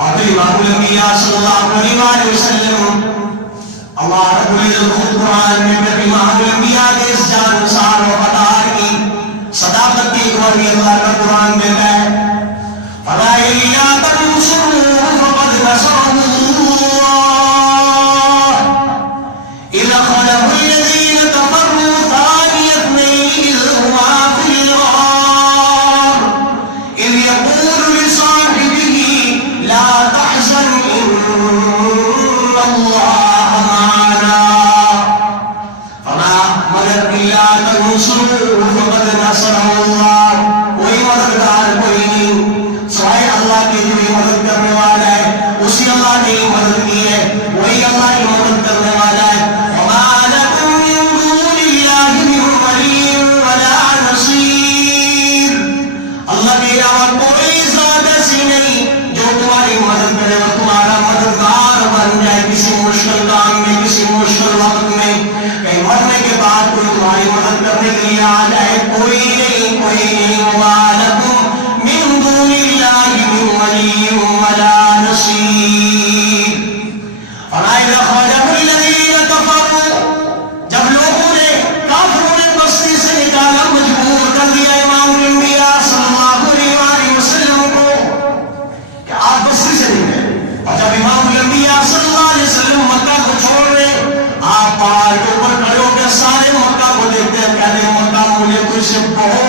اور تو امام الانبیاء صلی اللہ علیہ وسلم اللہ رب العزت خود قرآن میں جب امام الانبیاء کے اس جان نثار و قطار کی صداقت کی گواہی اللہ کا قرآن دیتا ہے فَلَا إِلَّا تَنْصُرُوهُ فَقَدْ نَصَرَهُ اللَّهُ إِذْ أَخْرَجَهُ الَّذِينَ كَفَرُوا ثَانِيَ اثْنَيْنِ إِذْ هُمَا فِي الْغَارِ إِذْ يَقُولُ لِصَاحِبِهِ لَا تَحْزَنْ إِنَّ اللَّهَ مَعَنَا فَمَا مَدَدْ إِلَّا تَنْصُرُوهُ فَقَدْ نَصَرَهُ اللَّهُ کوئی مددگار کوئی نہیں سوائے اللہ کی جو مدد کرنے والا ہے اسی اللہ نے مدد کی ہے وہی اللہ کی مدد کرنے والا ہے وَمَا لَكُم مِّن دُونِ اللَّهِ مِن وَلِيٍّ وَلَا نَصِيرٍ اللہ کے علاوہ کوئی ذات ایسی نہیں جو تمہاری مدد کرے اور تمہارا مددگار بن جائے کسی مشکل کام میں کسی مشکل وقت میں کہیں مرنے کے بعد کوئی تمہاری مدد کرنے کے لیے آ جائے کوئی نہیں وَمَا لَكُم مِّن دُونِ اللَّهِ مِن وَلِيٍّ وَلَا نَصِيرٍ فَإِذْ أَخْرَجَهُ الَّذِينَ كَفَرُوا جب لوگوں نے کافروں نے بستی سے نکالا مجبور کر دیا امام الانبیاء صلی اللہ علیہ وسلم کو کہ آپ بستی سے نکلے اور جب امام الانبیاء صلی اللہ علیہ وسلم مکہ کو چھوڑ رہے آپ پہاڑ کے اوپر کھڑے ہو کے سارے مکہ کو دیکھتے ہیں کہتے ہیں مکہ مجھے تجھ سے بہت